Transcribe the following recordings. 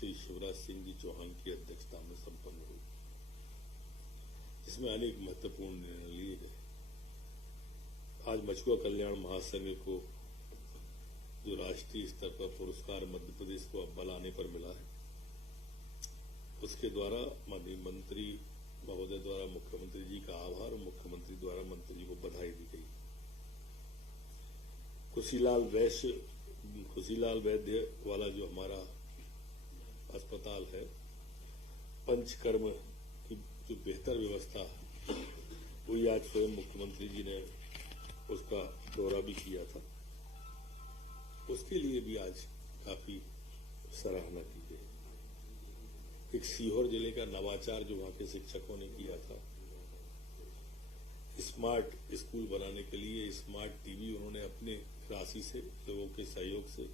श्री शिवराज सिंह जी चौहान की अध्यक्षता में संपन्न हुई, जिसमें अनेक महत्वपूर्ण निर्णय लिए गए। आज मछुआ कल्याण महासंघ को जो राष्ट्रीय स्तर पर पुरस्कार मध्य प्रदेश को अव्वल आने पर मिला है, उसके द्वारा माननीय मंत्री महोदय द्वारा मुख्यमंत्री जी का आभार और मुख्यमंत्री द्वारा मंत्री जी को बधाई दी गई। खुशीलाल वैद्य वाला जो हमारा अस्पताल है, पंचकर्म की जो बेहतर व्यवस्था है, वही आज स्वयं मुख्यमंत्री जी ने उसका दौरा भी किया था। उसके लिए भी आज काफी सराहना की गई। एक सीहोर जिले का नवाचार जो वहां के शिक्षकों ने किया था, स्मार्ट स्कूल बनाने के लिए स्मार्ट टीवी उन्होंने अपने राशि से, लोगों के सहयोग से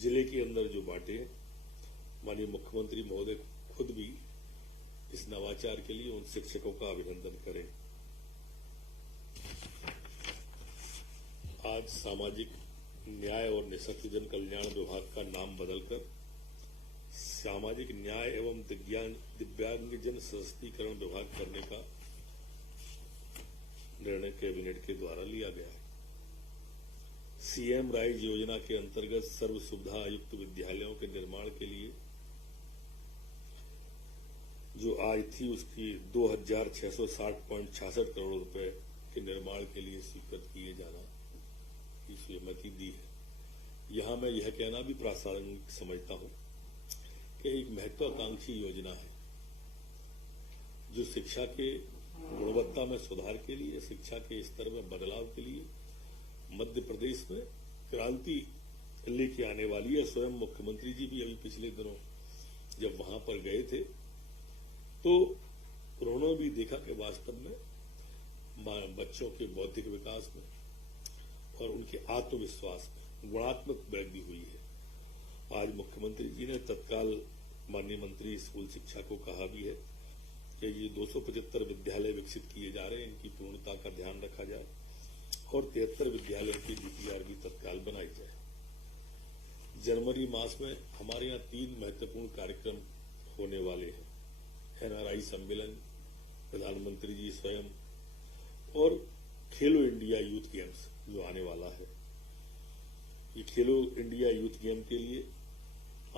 जिले के अंदर जो बांटे, माननीय मुख्यमंत्री महोदय खुद भी इस नवाचार के लिए उन शिक्षकों का अभिनंदन करें। आज सामाजिक न्याय और निःशक्तजन कल्याण विभाग का नाम बदलकर सामाजिक न्याय एवं दिव्यांगजन सशक्तिकरण विभाग करने का निर्णय कैबिनेट के द्वारा लिया गया है। सीएम राइज योजना के अंतर्गत सर्व सुविधा युक्त विद्यालयों के निर्माण के लिए जो आज थी, उसकी 2660.66 करोड़ रुपए के निर्माण के लिए स्वीकृत किए जाना की सहमति दी है। यहां मैं यह कहना भी प्रासंगिक समझता हूं कि एक महत्वाकांक्षी योजना है जो शिक्षा के गुणवत्ता में सुधार के लिए, शिक्षा के स्तर में बदलाव के लिए मध्य प्रदेश में क्रांति लेके आने वाली है। स्वयं मुख्यमंत्री जी भी अभी पिछले दिनों जब वहां पर गए थे तो उन्होंने भी देखा कि वास्तव में बच्चों के बौद्धिक विकास में और उनके आत्मविश्वास में गुणात्मक वृद्धि हुई है। आज मुख्यमंत्री जी ने तत्काल माननीय मंत्री स्कूल शिक्षा को कहा भी है कि ये 275 विद्यालय विकसित किए जा रहे हैं, इनकी पूर्णता का ध्यान रखा जाए और 73 विद्यालयों की डीपीआर भी तत्काल बनाई जाए। जनवरी मास में हमारे यहाँ 3 महत्वपूर्ण कार्यक्रम होने वाले हैं। एनआरआई सम्मेलन, प्रधानमंत्री जी स्वयं और खेलो इंडिया यूथ गेम्स जो आने वाला है। ये खेलो इंडिया यूथ गेम के लिए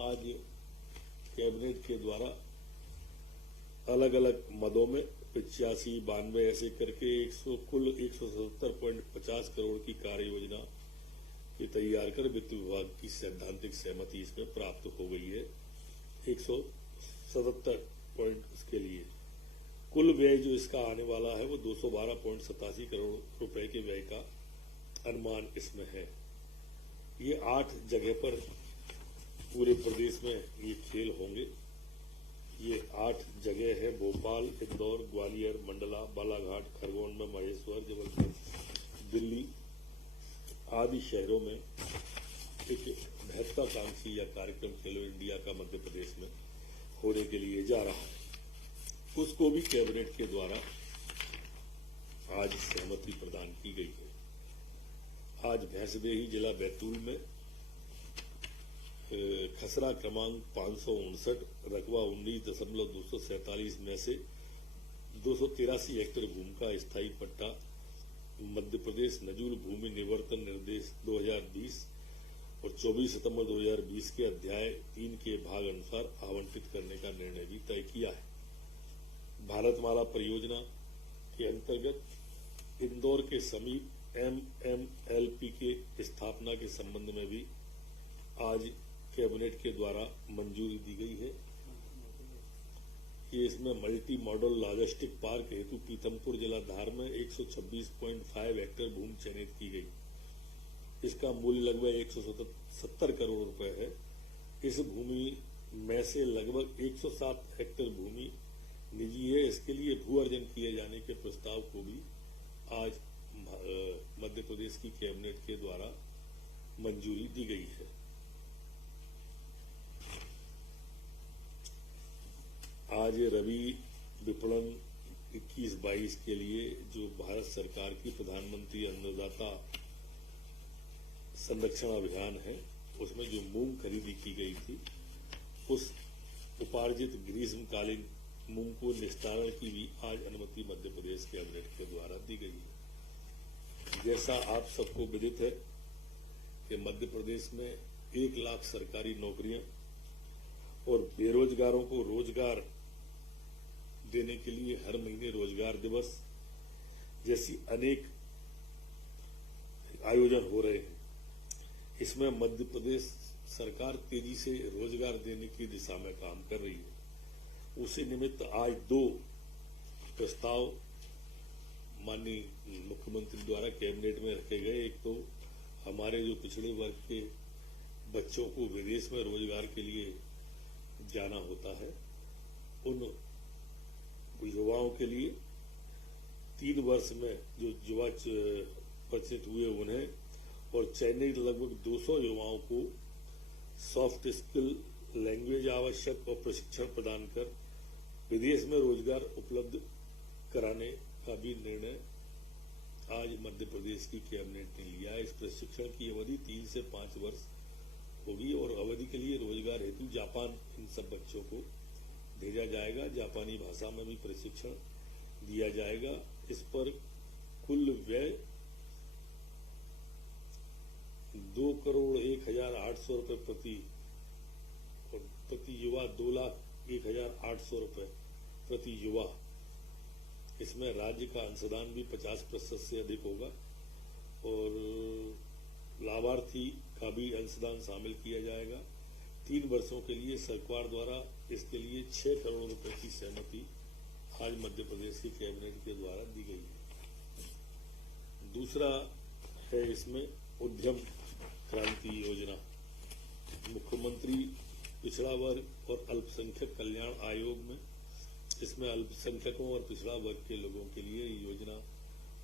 आज कैबिनेट के द्वारा अलग अलग मदों में 85, 92 ऐसे करके कुल 177.50 करोड़ की कार्य योजना की तैयार कर वित्त विभाग की सैद्धांतिक सहमति इसमें प्राप्त हो गई है। 177 पॉइंट इसके लिए कुल व्यय जो इसका आने वाला है वो 212.87 करोड़ रुपए के व्यय का अनुमान इसमें है। ये 8 जगह पर पूरे प्रदेश में ये खेल होंगे। ये 8 जगह है: भोपाल, इंदौर, ग्वालियर, मंडला, बालाघाट, खरगोन में महेश्वर, जबलपुर, दिल्ली आदि शहरों में एक महत्वाकांक्षी या कार्यक्रम खेलो इंडिया का मध्य प्रदेश में होने के लिए जा रहा है। उसको भी कैबिनेट के द्वारा आज सहमति प्रदान की गई है। आज भैंसदेही जिला बैतूल में खसरा क्रमांक 559, रकबा 19.247 में से 283 हेक्टेयर भूमि का स्थायी पट्टा मध्य प्रदेश नजूल भूमि निवर्तन निर्देश 2020 और 24 सितंबर 2020 के अध्याय 3 के भाग अनुसार आवंटित करने का निर्णय भी तय किया है। भारतमाला परियोजना के अंतर्गत इंदौर के समीप MMLP के स्थापना के संबंध में भी आज कैबिनेट के द्वारा मंजूरी दी गई है। ये इसमें मल्टी मॉडल लॉजिस्टिक पार्क हेतु पीथमपुर जिला धार में 126.5 हेक्टेयर भूमि चयनित की गई। इसका मूल्य लगभग 170 करोड़ रुपए है। इस भूमि में से लगभग 107 हेक्टेयर भूमि निजी है। इसके लिए भू अर्जन किए जाने के प्रस्ताव को भी आज मध्य प्रदेश की कैबिनेट के द्वारा मंजूरी दी गई है। आज रबी विपणन 21-22 के लिए जो भारत सरकार की प्रधानमंत्री अन्नदाता संरक्षण अभियान है, उसमें जो मूंग खरीदी की गई थी, उस उपार्जित ग्रीष्मकालीन मूंग को निस्तारण की भी आज अनुमति मध्य प्रदेश कैबिनेट के द्वारा दी गई है। जैसा आप सबको विदित है कि मध्य प्रदेश में 1 लाख सरकारी नौकरियां और बेरोजगारों को रोजगार देने के लिए हर महीने रोजगार दिवस जैसी अनेक आयोजन हो रहे हैं। इसमें मध्य प्रदेश सरकार तेजी से रोजगार देने की दिशा में काम कर रही है। उसी निमित्त आज 2 प्रस्ताव माननीय मुख्यमंत्री द्वारा कैबिनेट में रखे गए। एक तो हमारे जो पिछड़े वर्ग के बच्चों को विदेश में रोजगार के लिए जाना होता है, उन युवाओं के लिए 3 वर्ष में जो युवा परिचित हुए उन्हें और चयनित लगभग 200 युवाओं को सॉफ्ट स्किल, लैंग्वेज आवश्यक और प्रशिक्षण प्रदान कर विदेश में रोजगार उपलब्ध कराने का भी निर्णय आज मध्य प्रदेश की कैबिनेट ने लिया है। इस प्रशिक्षण की अवधि 3 से 5 वर्ष होगी और अवधि के लिए रोजगार हेतु जापान इन सब बच्चों को भेजा जाएगा। जापानी भाषा में भी प्रशिक्षण दिया जाएगा। इस पर कुल व्यय 2,01,800 रुपये प्रति युवा, 2,01,800 रुपये प्रति युवा। इसमें राज्य का अंशदान भी 50% से अधिक होगा और लाभार्थी का भी अंशदान शामिल किया जाएगा। 3 वर्षों के लिए सरकार द्वारा इसके लिए 6 करोड़ रुपए की सहमति आज मध्य प्रदेश की कैबिनेट के द्वारा दी गई है। दूसरा है इसमें उद्यम क्रांति योजना। मुख्यमंत्री पिछड़ा वर्ग और अल्पसंख्यक कल्याण आयोग में इसमें अल्पसंख्यकों और पिछड़ा वर्ग के लोगों के लिए ये योजना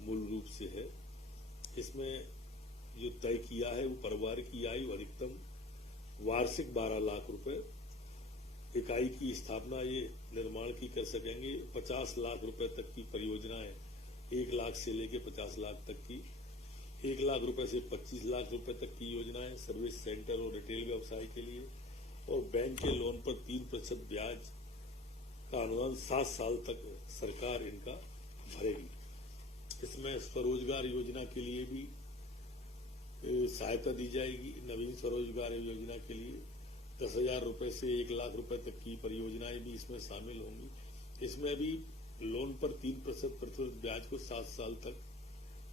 मूल रूप से है। इसमें जो तय किया है वो परिवार की आयु अधिकतम वार्षिक 12 लाख रुपए, इकाई की स्थापना ये निर्माण की कर सकेंगे। 50 लाख रुपए तक की परियोजनाएं 1 लाख से लेकर 50 लाख तक की, 1 लाख रुपए से 25 लाख रुपए तक की योजनाएं सर्विस सेंटर और रिटेल व्यवसाय के लिए, और बैंक के लोन पर 3% ब्याज का अनुदान 7 साल तक सरकार इनका भरेगी। इसमें स्वरोजगार योजना के लिए भी सहायता दी जाएगी। नवीन स्वरोजगार योजना के लिए 10,000 रुपए से 1 लाख रुपए तक की परियोजनाएं भी इसमें शामिल होंगी। इसमें भी लोन पर 3% प्रतिशत ब्याज को 7 साल तक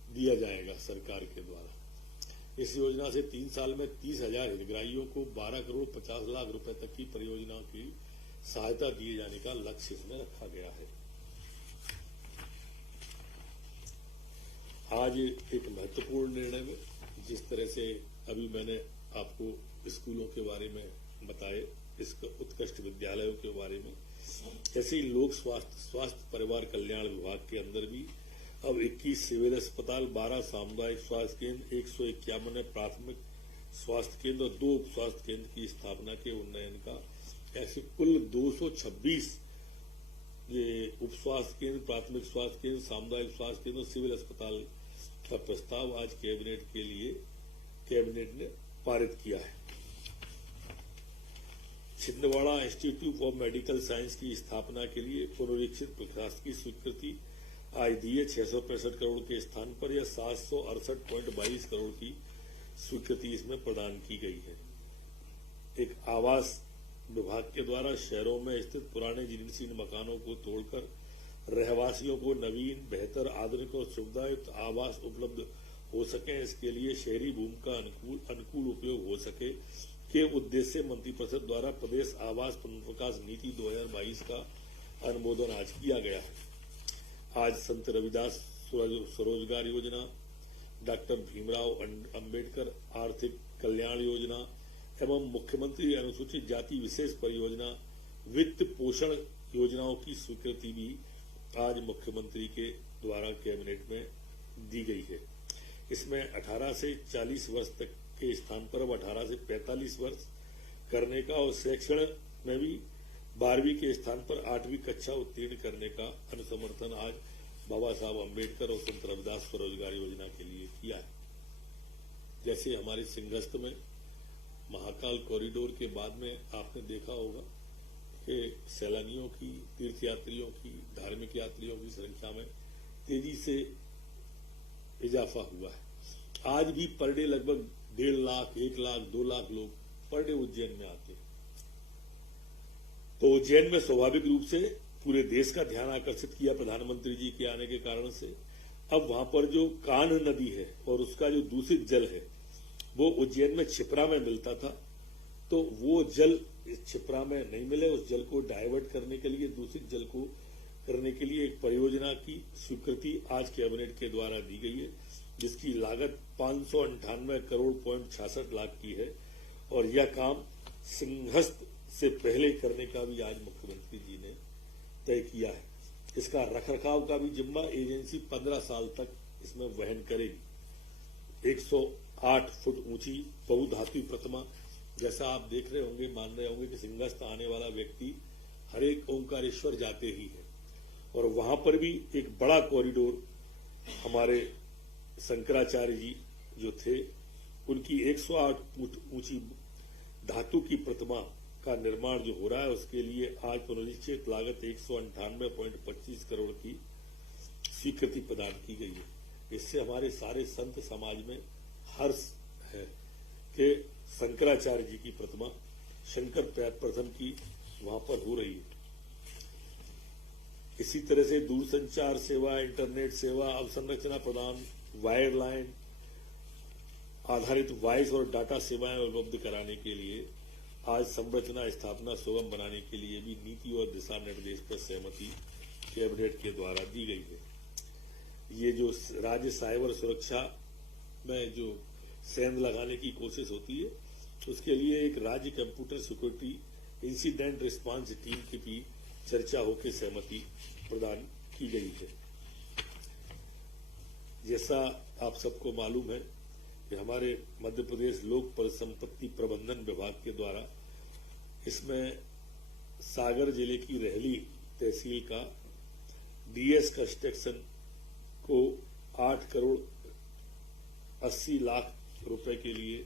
दिया जाएगा सरकार के द्वारा। इस योजना से 3 साल में 30,000 हितग्राहियों को 12 करोड़ 50 लाख रुपए तक की परियोजनाओं की सहायता दिए जाने का लक्ष्य इसमें रखा गया है। आज एक महत्वपूर्ण निर्णय में, जिस तरह से अभी मैंने आपको स्कूलों के बारे में बताए, इसके उत्कृष्ट विद्यालयों के बारे में, ऐसे ही लोक स्वास्थ्य परिवार कल्याण विभाग के अंदर भी अब 21 सिविल अस्पताल, 12 सामुदायिक स्वास्थ्य केंद्र, 151 प्राथमिक स्वास्थ्य केंद्र और 2 उप स्वास्थ्य केंद्र की स्थापना के उन्नयन का, ऐसे कुल 226 ये उप स्वास्थ्य केंद्र, प्राथमिक स्वास्थ्य केंद्र, सामुदायिक स्वास्थ्य केंद्र और सिविल अस्पताल का प्रस्ताव आज कैबिनेट के लिए कैबिनेट ने पारित किया है। Chhindwara institute of medical science की स्थापना के लिए पुनरीक्षित प्रशासकीय स्वीकृति आज दी है। 665 करोड़ के स्थान पर यह 768.22 करोड़ की स्वीकृति इसमें प्रदान की गई है। एक आवास विभाग के द्वारा शहरों में स्थित पुराने जीर्णशीर्ण मकानों को तोड़कर रहवासियों को नवीन, बेहतर, आधुनिक और सुविधायुक्त आवास उपलब्ध हो सके, इसके लिए शहरी भूमि का अनुकूल उपयोग हो सके के उद्देश्य से मंत्रिपरिषद द्वारा प्रदेश आवास पुनर्विकास नीति 2022 का अनुमोदन आज किया गया है। आज संत रविदास स्वरोजगार योजना, डॉक्टर भीमराव अंबेडकर आर्थिक कल्याण योजना एवं मुख्यमंत्री अनुसूचित जाति विशेष परियोजना वित्त पोषण योजनाओं की स्वीकृति भी आज मुख्यमंत्री के द्वारा कैबिनेट में दी गई है। इसमें 18 से 40 वर्ष तक के स्थान पर अब 18 से 45 वर्ष करने का और शैक्षण में भी 12वीं के स्थान पर 8वीं कक्षा उत्तीर्ण करने का अनुसमर्थन आज बाबा साहब अम्बेडकर और संत रविदास स्वरोजगार योजना के लिए किया है। जैसे हमारे सिंहस्थ में महाकाल कॉरिडोर के बाद में आपने देखा होगा कि सैलानियों की, तीर्थयात्रियों की, धार्मिक यात्रियों की संख्या में तेजी से इजाफा हुआ है। आज भी पर डे लगभग 1.5 लाख, 1 लाख, 2 लाख लोग पर डे उज्जैन में आते हैं। तो उज्जैन में स्वाभाविक रूप से पूरे देश का ध्यान आकर्षित किया प्रधानमंत्री जी के आने के कारण से। अब वहां पर जो कान्ह नदी है और उसका जो दूषित जल है वो उज्जैन में क्षिप्रा में मिलता था, तो वो जल क्षिप्रा में नहीं मिले। उस जल को डाइवर्ट करने के लिए, दूषित जल को करने के लिए एक परियोजना की स्वीकृति आज कैबिनेट के द्वारा दी गई है, जिसकी लागत 598 करोड़ 66 लाख की है। और यह काम सिंहस्थ से पहले करने का भी आज मुख्यमंत्री जी ने तय किया है। इसका रखरखाव का भी जिम्मा एजेंसी 15 साल तक इसमें वहन करेगी। 108 फुट ऊंची बहुधातु प्रतिमा, जैसा आप देख रहे होंगे, मान रहे होंगे कि सिंहस्थ आने वाला व्यक्ति हर एक ओंकारेश्वर जाते ही है। और वहां पर भी एक बड़ा कॉरिडोर हमारे शंकराचार्य जी जो थे, उनकी 108 फुट ऊंची धातु की प्रतिमा का निर्माण जो हो रहा है, उसके लिए आज पुनरीक्षित लागत 198.25 करोड़ की स्वीकृति प्रदान की गई है। इससे हमारे सारे संत समाज में हर्ष है कि शंकराचार्य जी की प्रतिमा शंकर प्रथम की वहां पर हो रही है। इसी तरह से दूरसंचार सेवा, इंटरनेट सेवा, अवसंरचना प्रदान, वायर लाइन आधारित वॉइस और डाटा सेवाएं उपलब्ध कराने के लिए आज संरचना स्थापना सुगम बनाने के लिए भी नीति और दिशा निर्देश पर सहमति कैबिनेट के द्वारा दी गई है। ये जो राज्य साइबर सुरक्षा में जो सेंध लगाने की कोशिश होती है, उसके लिए एक राज्य computer security incident response team की भी चर्चा होकर सहमति प्रदान की गई है। जैसा आप सबको मालूम है कि हमारे मध्य प्रदेश लोक परिसंपत्ति प्रबंधन विभाग के द्वारा इसमें सागर जिले की रहली तहसील का डीएस कंस्ट्रक्शन को 8 करोड़ 80 लाख रुपए के लिए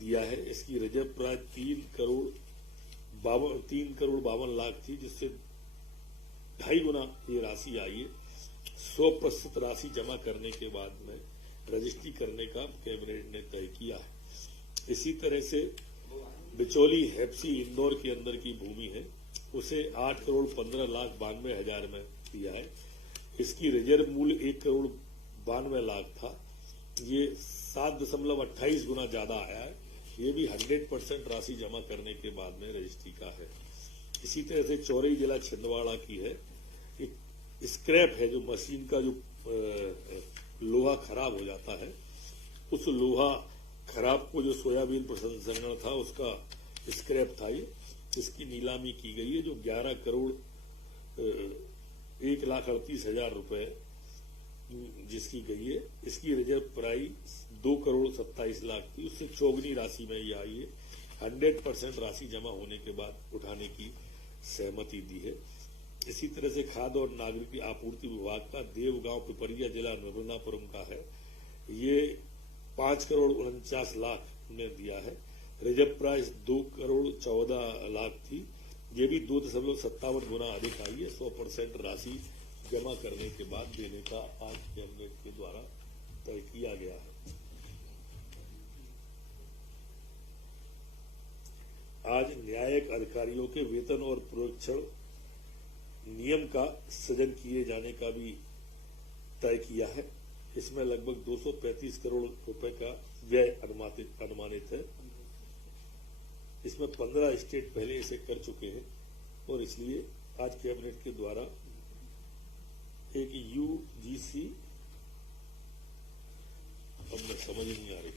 दिया है। इसकी रिजर्व प्राइस 3 करोड़ 52 लाख थी, जिससे 2.5 गुना ये राशि आई है। 100% राशि जमा करने के बाद में रजिस्ट्री करने का कैबिनेट ने तय किया है। इसी तरह से बिचौली हेप्सी इंदौर के अंदर की भूमि है, उसे 8 करोड़ 15 लाख 92 हजार में दिया है। इसकी रिजर्व मूल्य 1 करोड़ 92 लाख था, ये 7.28 गुना ज्यादा आया है। ये भी 100% राशि जमा करने के बाद में रजिस्ट्री का है। इसी तरह से चौरई जिला छिंदवाड़ा की है, एक स्क्रैप है, जो मशीन का जो लोहा खराब हो जाता है, उस लोहा खराब को जो सोयाबीन प्रसंस्करण था उसका स्क्रैप था ये, इसकी नीलामी की गई है, जो 11 करोड़ 1,38,000 रुपए जिसकी गई है। इसकी रिजर्व प्राइस 2 करोड़ 27 लाख थी, उससे चौगुनी राशि में ये आई है। 100% राशि जमा होने के बाद उठाने की सहमति दी है। इसी तरह से खाद्य और नागरिक आपूर्ति विभाग का देवगांव पिपरिया जिला नर्मदापुरम का है, ये 5 करोड़ 49 लाख में दिया है। रिजर्व प्राइस 2 करोड़ 14 लाख थी, ये भी 2.57 गुना अधिक आई है। 100% राशि जमा करने के बाद देने का आज कैबिनेट के द्वारा तय किया गया है। आज न्यायिक अधिकारियों के वेतन और प्रोक्षण नियम का सृजन किए जाने का भी तय किया है। इसमें लगभग 235 करोड़ रुपए का व्यय अनुमानित है। इसमें 15 स्टेट पहले इसे कर चुके हैं और इसलिए आज कैबिनेट के द्वारा एक यूजीसी, अब मैं समझ नहीं आ रही